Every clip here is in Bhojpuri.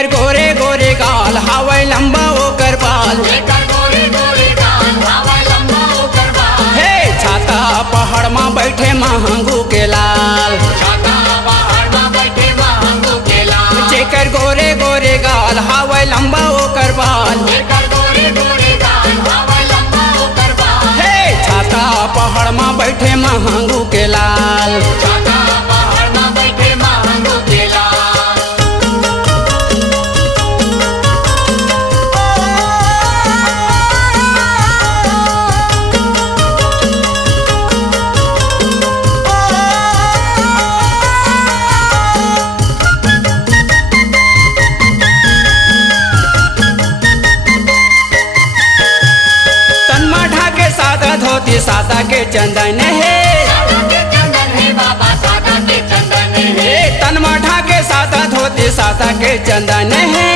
जेकर गोरे गोरे गाल हवै लंबा ओकर बाल हे छाता पहाड़ में बैठे महंगू के लाल जेकर गोरे गोरे गाल हवै लंबा ओकर बाल हे छाता पहाड़ में बैठे महंगू के लाल सादा के चंदन है तन माठा के सादा धोती सादा के चंदन है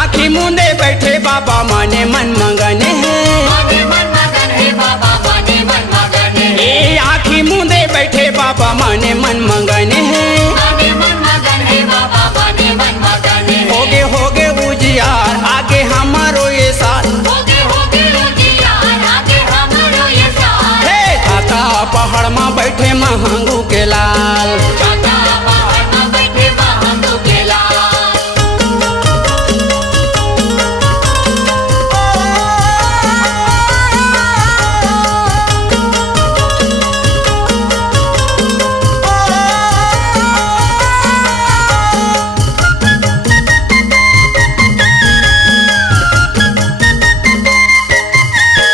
आँखी मुंदे बैठे बाबा माने मन मगन है आँखी मुंदे बैठे बाबा माने मन मगन है होगे उजियार आगे हमारो ये साथ पहाड़ में बैठे महंगू के लाल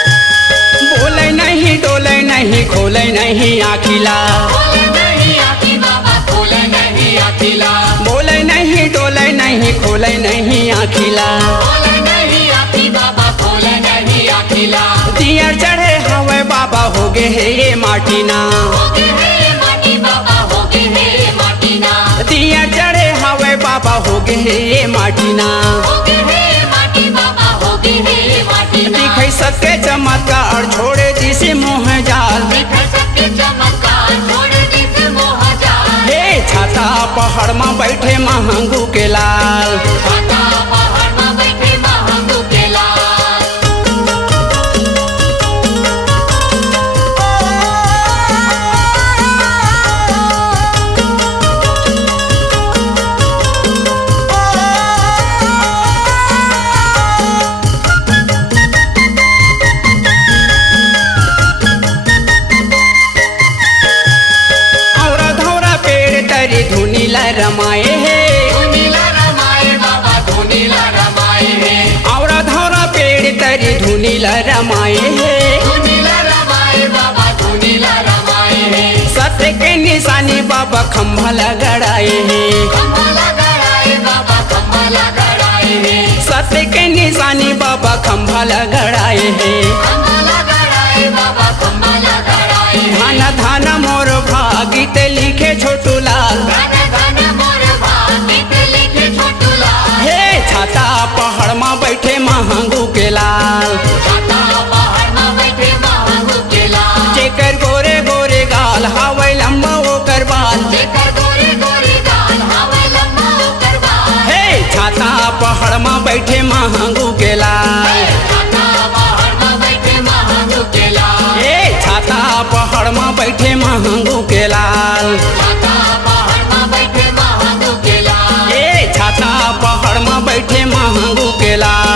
बोले नहीं डोले नहीं खोले नहीं आखिला बोले नहीं डोले नहीं खोले नहीं आखिला दियर चढ़े हवे बाबा हो गे है ये माटीना दियर चढ़े हवे बाबा हो गे है ये माटीना दिखे सबके चमत्कार छोड़े जिसे मोह जाल हे छाता पहाड़ में बैठे महंगू के लाल धुनीला रमाए है और धौरा पेड़ तरी धुनीला रमाए है सत्य के निशानी बाबा खम्भा लगड़ाए है सत्य के निशानी बाबा खम्भा लगड़ाए है धान धान मोर भागीत लिखे छोटू लाल हे छाता पहाड़ में बैठे महंगू के लाल जेकर गोरे गोरे गाल हवै लंबा ओकर बाल हे छाता पहाड़ में बैठे महंगू के लाल छाता पहाड़ में बैठे महंगू के लाल छाता पहाड़ में बैठे महंगू के लाल